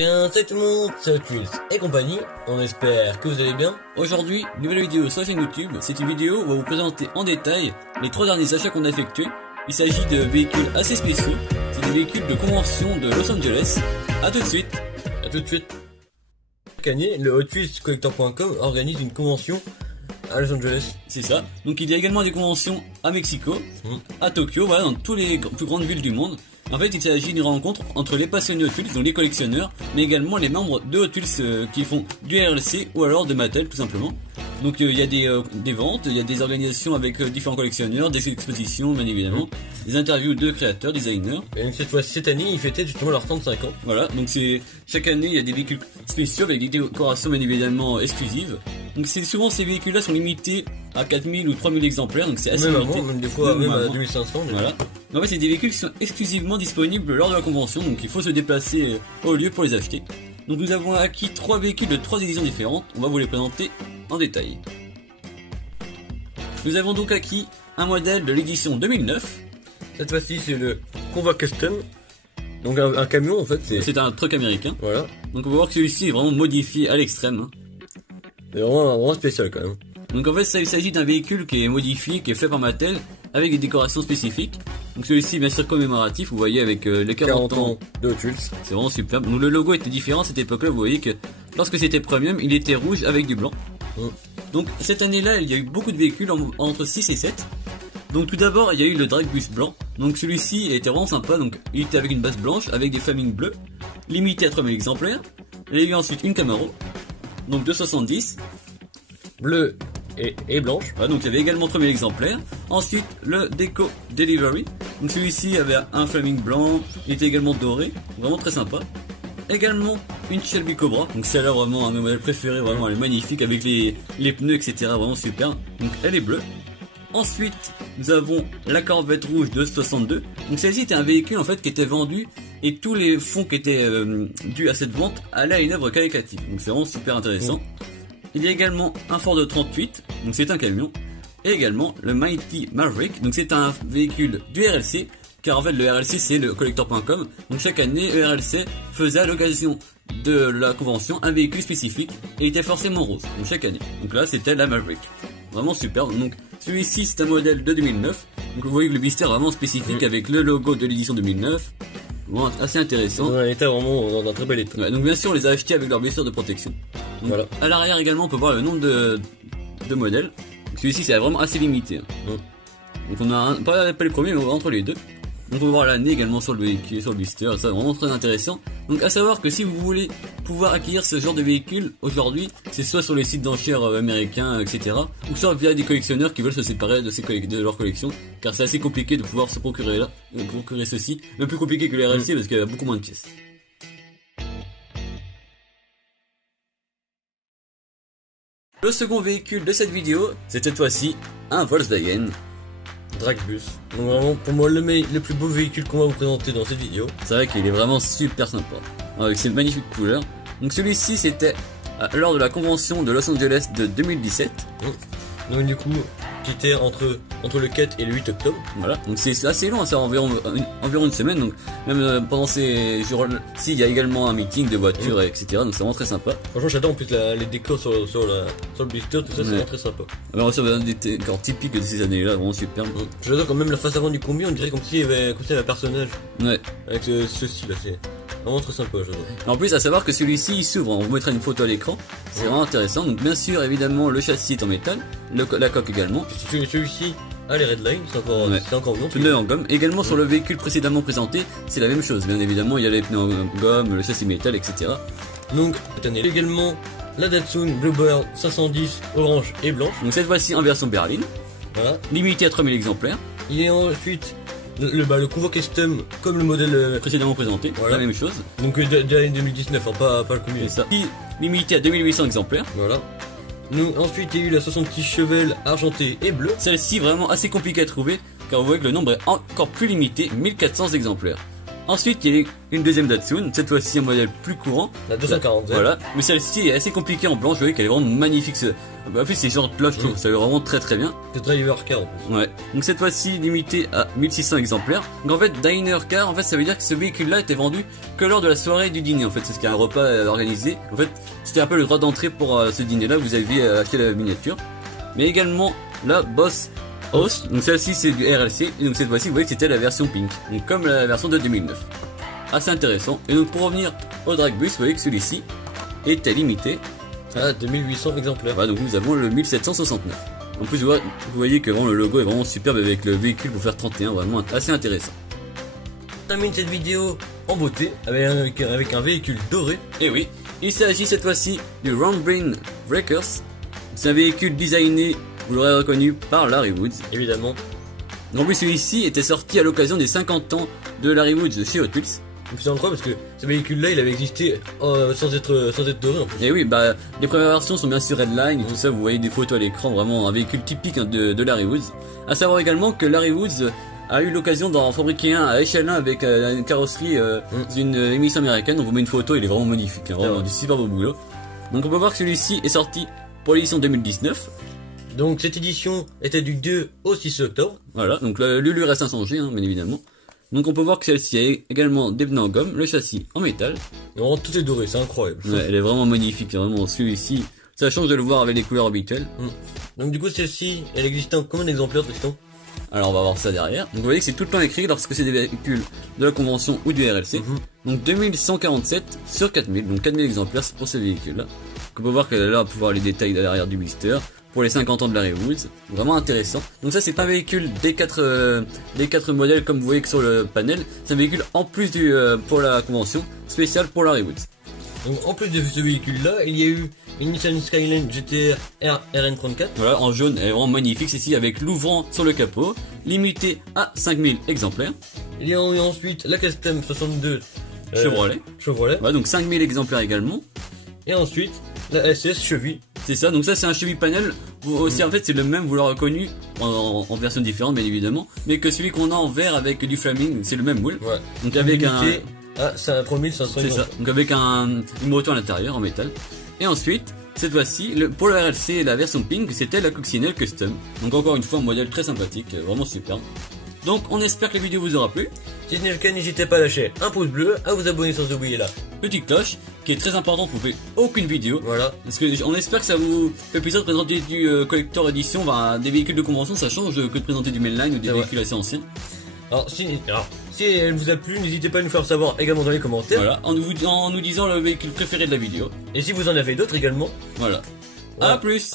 Bien, salut tout le monde, c'est Oculus et compagnie, on espère que vous allez bien. Aujourd'hui, nouvelle vidéo sur la chaîne YouTube. C'est une vidéo où on va vous présenter en détail les 3 derniers achats qu'on a effectués. Il s'agit de véhicules assez spéciaux, c'est des véhicules de convention de Los Angeles. A tout de suite. À tout de suite. Chaque année, le HotWheelsCollector.com organise une convention à Los Angeles. C'est ça. Donc il y a également des conventions à Mexico, à Tokyo, voilà, dans toutes les plus grandes villes du monde. En fait, il s'agit d'une rencontre entre les passionnés Hot Wheels, donc les collectionneurs, mais également les membres de Hot Wheels qui font du RLC ou alors de Mattel tout simplement. Donc il y a des ventes, il y a des organisations avec différents collectionneurs, des expositions bien évidemment, des interviews de créateurs, designers. Et cette année, ils fêtaient justement leurs 35 ans. Voilà, donc c'est chaque année il y a des véhicules spéciaux avec des décorations bien évidemment exclusives. Donc souvent ces véhicules-là sont limités à 4000 ou 3000 exemplaires, donc c'est assez même limité. avant, même des fois même à 2500. Voilà. En fait, c'est des véhicules qui sont exclusivement disponibles lors de la convention, donc il faut se déplacer au lieu pour les acheter. Donc nous avons acquis 3 véhicules de 3 éditions différentes, on va vous les présenter en détail. Nous avons donc acquis un modèle de l'édition 2009. Cette fois-ci, c'est le Conva Custom. Donc un camion en fait. C'est un truck américain. Voilà. Donc on va voir que celui-ci est vraiment modifié à l'extrême. C'est vraiment spécial quand même. Donc en fait, il s'agit d'un véhicule qui est modifié, qui est fait par Mattel, avec des décorations spécifiques. Donc celui-ci bien sûr commémoratif, vous voyez avec les 40 ans de Hot Wheels. C'est vraiment superbe. Donc le logo était différent à cette époque-là, vous voyez que lorsque c'était premium, il était rouge avec du blanc. Donc cette année-là, il y a eu beaucoup de véhicules entre 6 et 7. Donc tout d'abord, il y a eu le drag bus blanc. Donc celui-ci était vraiment sympa, donc il était avec une base blanche, avec des flamings bleus, limité à 3000 exemplaires. Il y a eu ensuite une Camaro, donc 270, bleu et blanche. Voilà, donc il y avait également 3000 exemplaires. Ensuite le Deco Delivery, donc celui-ci avait un flaming blanc, il était également doré, vraiment très sympa. Également une Shelby Cobra, donc celle-là vraiment un de mes modèles préférés, vraiment elle est magnifique avec les pneus etc, vraiment super, donc elle est bleue. Ensuite nous avons la Corvette rouge de 62, donc celle-ci était un véhicule en fait qui était vendu et tous les fonds qui étaient dus à cette vente allaient à une œuvre caritative, donc c'est vraiment super intéressant. Il y a également un Ford 38, donc c'est un camion, et également le Mighty Maverick, donc c'est un véhicule du RLC, car en fait le RLC c'est le collector.com, donc chaque année le RLC faisait à l'occasion de la convention un véhicule spécifique, et il était forcément rose, donc chaque année. Donc là c'était la Maverick, vraiment superbe. Donc celui-ci c'est un modèle de 2009, donc vous voyez que le blister est vraiment spécifique avec le logo de l'édition 2009, vraiment assez intéressant. Dans un état vraiment, dans un très bel état. Ouais, donc bien sûr on les a achetés avec leur blister de protection. Donc, voilà. À l'arrière également on peut voir le nombre de modèles. Celui-ci c'est vraiment assez limité. Donc on a pas le premier mais entre les deux. Donc on peut voir l'année également sur le véhicule, sur le blister, ça vraiment très intéressant. Donc à savoir que si vous voulez pouvoir acquérir ce genre de véhicule aujourd'hui, c'est soit sur les sites d'enchères américains, etc. ou soit via des collectionneurs qui veulent se séparer de leur collection, car c'est assez compliqué de pouvoir se procurer ceci. Même plus compliqué que les RLC parce qu'il y a beaucoup moins de pièces. Le second véhicule de cette vidéo, c'est cette fois-ci un Volkswagen Dragbus. Donc vraiment pour moi le plus beau véhicule qu'on va vous présenter dans cette vidéo. C'est vrai qu'il est vraiment super sympa, avec ses magnifiques couleurs. Donc celui-ci c'était lors de la convention de Los Angeles de 2017. Donc du coup qui était entre le 4 et le 8 octobre. Voilà, donc c'est assez long, c'est environ une semaine. Donc même pendant ces jours-ci il y a également un meeting de voitures etc. Donc c'est vraiment très sympa. Franchement j'adore en plus les décors sur le blister, tout ça c'est vraiment très sympa. Alors ça va être des décors typiques de ces années là, vraiment superbe. J'adore quand même la face avant du combi, on dirait comme s'il y avait un personnage. Ouais. Avec ceci là, c'est vraiment très sympa, j'adore. En plus, à savoir que celui-ci il s'ouvre, on vous mettra une photo à l'écran, c'est vraiment intéressant. Donc, bien sûr, évidemment, le châssis est en métal, la coque également. Celui-ci a les redlines, c'est encore bon. Pneus en gomme. Également, sur le véhicule précédemment présenté, c'est la même chose. Bien évidemment, il y a les pneus en gomme, le châssis métal, etc. Donc, cette année également la Datsun Bluebird 510 orange et blanche. Donc, cette fois-ci en version berline. Voilà. Limité à 3000 exemplaires. Il y a ensuite le Convo Custom comme le modèle précédemment présenté, voilà. La même chose. Donc de l'année 2019, hein, pas le premier. C'est ça. Limité à 2800 exemplaires. Voilà. Nous, ensuite il y a eu la 66 Chevelle argentée et bleue. Celle-ci vraiment assez compliquée à trouver car vous voyez que le nombre est encore plus limité, 1400 exemplaires. Ensuite, il y a une deuxième Datsun, cette fois-ci un modèle plus courant. La 240. Voilà, mais celle-ci est assez compliquée en blanc, je voyais qu'elle est vraiment magnifique. En fait, c'est genre là, je trouve, ça va vraiment très très bien. C'est driver car en plus. Ouais, donc cette fois-ci limité à 1600 exemplaires. Donc en fait, diner car, en fait, ça veut dire que ce véhicule-là était vendu que lors de la soirée du dîner. En fait, c'est ce qu'il y a un repas organisé. En fait, c'était un peu le droit d'entrée pour ce dîner-là. Vous aviez acheté la miniature, mais également la Boss House. Donc celle-ci c'est du RLC. Et donc cette fois-ci, vous voyez que c'était la version pink, donc comme la version de 2009. Assez intéressant. Et donc pour revenir au Dragbus, vous voyez que celui-ci était limité à 2800 exemplaires. Voilà, donc nous avons le 1769. En plus, vous voyez que vraiment, le logo est vraiment superbe avec le véhicule pour faire 31, vraiment assez intéressant. On termine cette vidéo en beauté avec un véhicule doré. Et oui, il s'agit cette fois-ci du Roundbrain Breakers. C'est un véhicule designé, vous l'aurez reconnu, par Larry Woods, évidemment. En plus, celui-ci était sorti à l'occasion des 50 ans de Larry Woods chez Hot Wheels. C'est incroyable parce que ce véhicule-là, il avait existé sans être doré en plus. Et oui, bah les premières versions sont bien sûr Redline et tout ça. Vous voyez des photos à l'écran, vraiment un véhicule typique de Larry Woods. À savoir également que Larry Woods a eu l'occasion d'en fabriquer un à échelle 1 avec une carrosserie d'une émission américaine. On vous met une photo, il est vraiment magnifique, hein, vraiment du super beau boulot. Donc on peut voir que celui-ci est sorti pour l'édition 2019. Donc cette édition était du 2 au 6 octobre. Voilà, donc l'Ulu reste inchangé, hein, bien évidemment. Donc on peut voir que celle-ci est également des pneus en gomme, le châssis en métal. Non, tout est doré, c'est incroyable. Ouais, elle est vraiment magnifique, vraiment celui-ci. Ça change de le voir avec les couleurs habituelles. Donc du coup celle-ci, elle existe en combien d'exemplaires, Tristan? Alors on va voir ça derrière. Donc vous voyez que c'est tout le temps écrit lorsque c'est des véhicules de la convention ou du RLC. Donc 2147 sur 4000, donc 4000 exemplaires pour ce véhicule-là. On peut voir que là on peut voir les détails derrière du blister. Pour les 50 ans de Larry Woods, vraiment intéressant. Donc ça c'est un véhicule des 4 modèles comme vous voyez que sur le panel. C'est un véhicule en plus pour la convention spéciale pour Larry Woods. Donc en plus de ce véhicule là, il y a eu une Nissan Skyline GTR RN34. Voilà, en jaune, elle est vraiment magnifique, celle-ci avec l'ouvrant sur le capot, limité à 5000 exemplaires. Il y a eu ensuite la Custom 62 Chevrolet. Voilà, donc 5000 exemplaires également. Et ensuite la SS Chevy. C'est ça, donc ça c'est un Chevy panel, aussi en fait c'est le même, vous l'aurez reconnu en version différente bien évidemment, mais que celui qu'on a en vert avec du flaming, c'est le même moule. Ouais. Donc avec c'est un 3500. C'est ça, donc avec une moto à l'intérieur en métal. Et ensuite, cette fois-ci, pour le RLC, la version pink, c'était la Coccinelle Custom. Donc encore une fois un modèle très sympathique, vraiment superbe. Donc on espère que la vidéo vous aura plu. Si ce n'est le cas, n'hésitez pas à lâcher un pouce bleu, à vous abonner sans oublier la petite cloche, qui est très importante pour ne louper aucune vidéo. Voilà. Parce que on espère que ça vous fait plaisir de présenter du collector édition, des véhicules de convention, ça change que de présenter du mainline ou des véhicules assez anciens. Alors si elle vous a plu, n'hésitez pas à nous faire savoir également dans les commentaires. Voilà, en nous disant le véhicule préféré de la vidéo. Et si vous en avez d'autres également. Voilà. À plus.